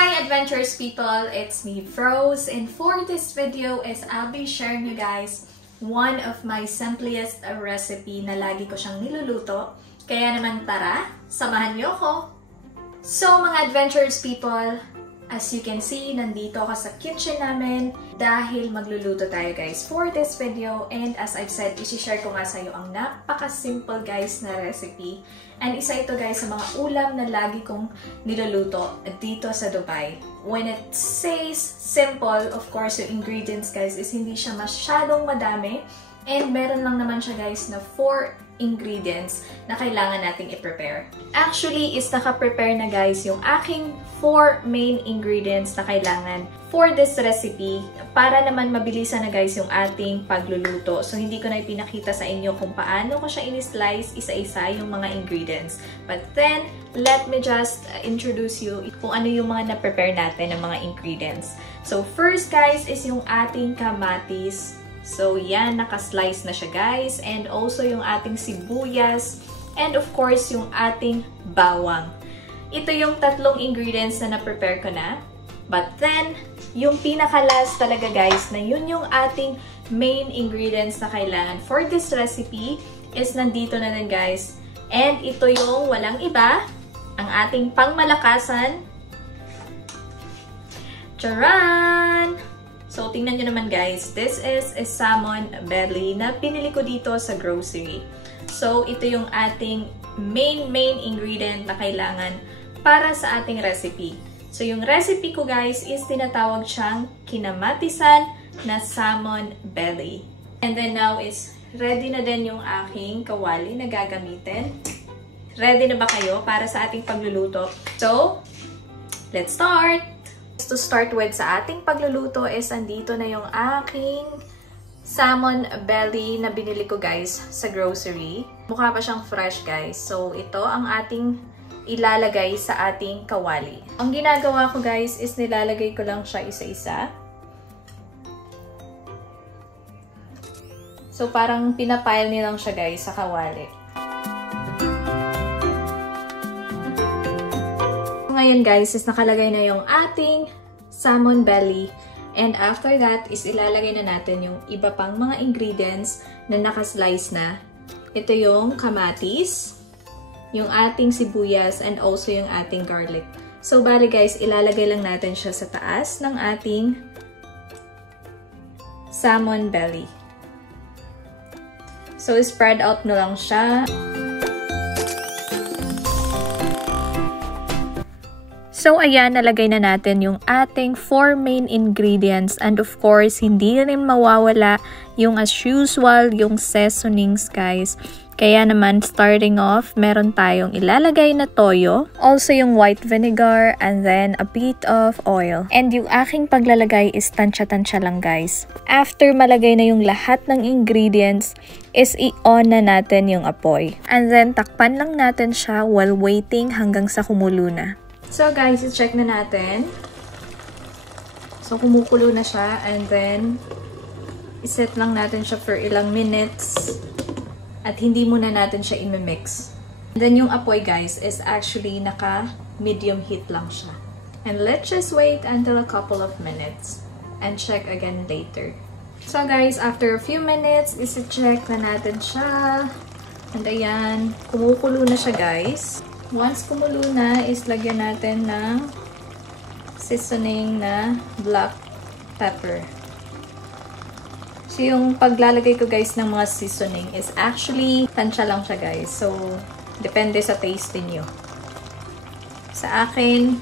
Hi adventurous people, it's me Froze, and for this video is I'll be sharing you guys one of my simplest recipe na lagi ko siyang niluluto. Kaya naman tara, samahan niyo ako! So mga adventurous people, as you can see, nandito ako sa kitchen namin dahil magluluto tayo guys for this video. And as I've said, isi-share ko nga sa iyo ang napaka-simple guys na recipe. And isa ito guys sa mga ulam na lagi kong niluluto dito sa Dubai. When it says simple, of course, yung ingredients guys is hindi siya masyadong madami. And meron lang naman siya guys na 4 ingredients na kailangan nating i-prepare. Actually, is naka-prepare na guys yung aking 4 main ingredients na kailangan for this recipe para naman mabilisan na guys yung ating pagluluto. So, hindi ko na ipinakita sa inyo kung paano ko siya in-slice isa-isa yung mga ingredients. But then, let me just introduce you kung ano yung mga na-prepare natin ng mga ingredients. So, first guys is yung ating kamatis. So, yan, naka-slice na siya guys. And also yung ating sibuyas. And of course, yung ating bawang. Ito yung tatlong ingredients na na-prepare ko na. But then, yung pinaka-last talaga guys, na yun yung ating main ingredients na kailangan for this recipe is nandito na din guys. And ito yung walang iba, ang ating pangmalakasan. Charan! So, tingnan nyo naman guys, this is a salmon belly na pinili ko dito sa grocery. So, ito yung ating main ingredient na kailangan para sa ating recipe. So, yung recipe ko guys is tinatawag siyang kinamatisan na salmon belly. And then now is ready na din yung aking kawali na gagamitin. Ready na ba kayo para sa ating pagluluto? So, let's start! To start with sa ating pagluluto is andito na yung aking salmon belly na binili ko guys sa grocery. Mukha pa siyang fresh guys. So ito ang ating ilalagay sa ating kawali. Ang ginagawa ko guys is nilalagay ko lang siya isa-isa. So parang pinapile nilang siya guys sa kawali. Ngayon guys is nakalagay na yung ating salmon belly, and after that is ilalagay na natin yung iba pang mga ingredients na nakaslice na. Ito yung kamatis, yung ating sibuyas, and also yung ating garlic. So bali guys, ilalagay lang natin siya sa taas ng ating salmon belly. So spread out na lang siya. So, ayan, nalagay na natin yung ating 4 main ingredients. And of course, hindi rin mawawala yung as usual, yung seasonings, guys. Kaya naman, starting off, meron tayong ilalagay na toyo. Also, yung white vinegar, and then a bit of oil. And yung aking paglalagay is tansya-tansya lang, guys. After malagay na yung lahat ng ingredients, is i-on na natin yung apoy. And then, takpan lang natin siya while waiting hanggang sa kumulo na. So guys, i-check na natin. So kumukulo na siya, and then iset lang natin siya for ilang minutes at hindi muna natin siya i-mix. And then yung apoy guys is actually naka-medium heat lang siya. And let's just wait until a couple of minutes and check again later. So guys, after a few minutes, isi-check na natin siya. And ayan, kumukulo na siya guys. Once kumulo na, is lagyan natin ng seasoning na black pepper. So, yung paglalagay ko guys ng mga seasoning is actually tansya lang siya guys. So, depende sa taste niyo. Sa akin,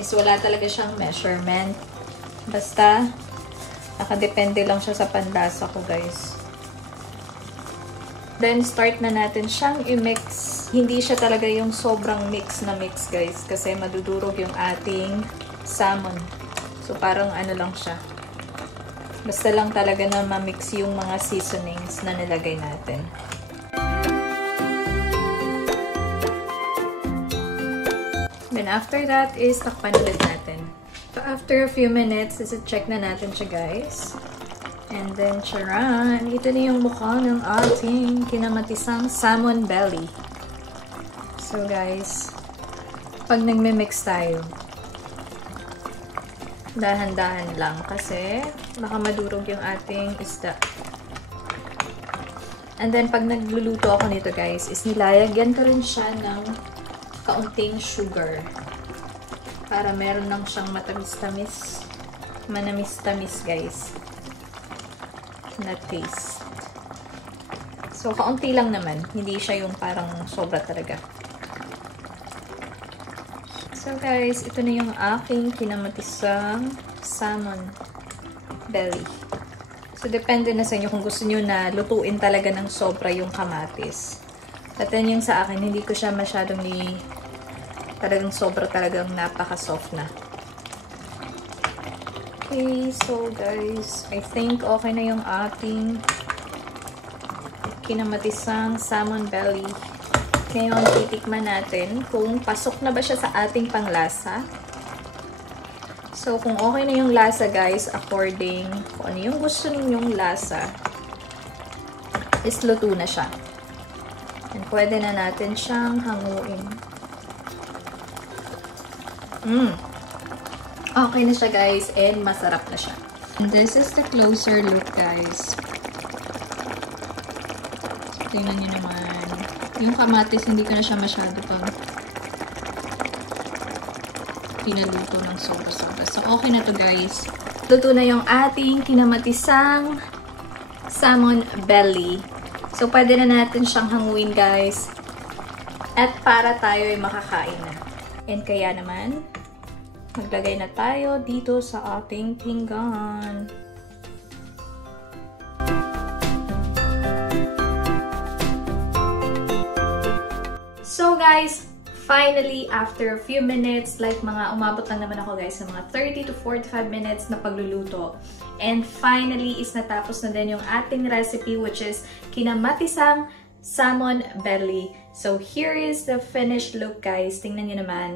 is wala talaga siyang measurement. Basta, nakadepende lang siya sa panlasa ko guys. Then, start na natin siyang i-mix. Hindi siya talaga yung sobrang mix na mix, guys. Kasi madudurog yung ating salmon. So, parang ano lang siya. Basta lang talaga na ma-mix yung mga seasonings na nilagay natin. Then, after that is takpan ulit natin. So, after a few minutes, is-check na natin siya, guys. And then, charan! Ito na yung mukha ng ating kinamatisang salmon belly. So, guys, pag nagme-mix tayo, Dahan-dahan lang kasi baka madurog yung ating isda. And then, pag nagluluto ako nito guys, is nilalagyan ko rin siya ng kaunting sugar. Para meron lang siyang matamis-tamis, manamis-tamis guys. Na taste. So, kaunti lang naman. Hindi siya yung parang sobra talaga. So guys, ito na yung aking kinamatisang salmon belly. So, depende na sa inyo kung gusto nyo na lutuin talaga ng sobra yung kamatis. At then yung sa akin, hindi ko siya masyadong talagang sobra talagang napaka-soft na. Okay, so guys, I think okay na yung ating kinamatisang salmon belly. Ngayon, titikman natin kung pasok na ba siya sa ating panglasa. So, kung okay na yung lasa guys, according kung ano yung gusto ninyong lasa, is luto na siya. And pwede na natin siyang hanguin. Okay na siya guys, and masarap na siya. And this is the closer look guys. So, tingnan nyo naman. Yung kamatis, hindi ko na siya masyado pang pinaluto ng sobra-sobra. So, okay na to guys. Luto na yung ating kinamatisang salmon belly. So, pwede na natin siyang hanguin guys. At para tayo ay makakain na. And kaya naman, maglagay na tayo dito sa ating pinggan. So guys, finally, after a few minutes, like mga umabot lang naman ako guys sa mga 30 to 45 minutes na pagluluto. And finally, is natapos na din yung ating recipe, which is kinamatisang salmon belly. So here is the finished look guys. Tingnan nyo naman.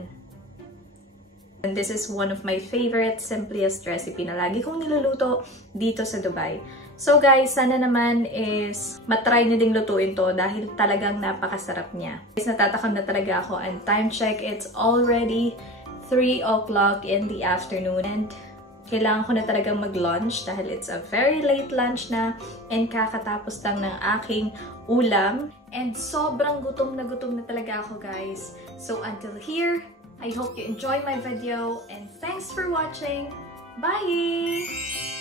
And this is one of my favorite, simplest recipe na lagi kong niluluto dito sa Dubai. So guys, sana naman is matry nyo ding lutuin to dahil talagang napakasarap niya. Guys, natatakam na talaga ako and time check, it's already 3 o'clock in the afternoon and kailangan ko na talagang mag-lunch dahil it's a very late lunch na and kakatapos lang ng aking ulam. And sobrang gutom na talaga ako guys. So until here, I hope you enjoy my video and thanks for watching. Bye!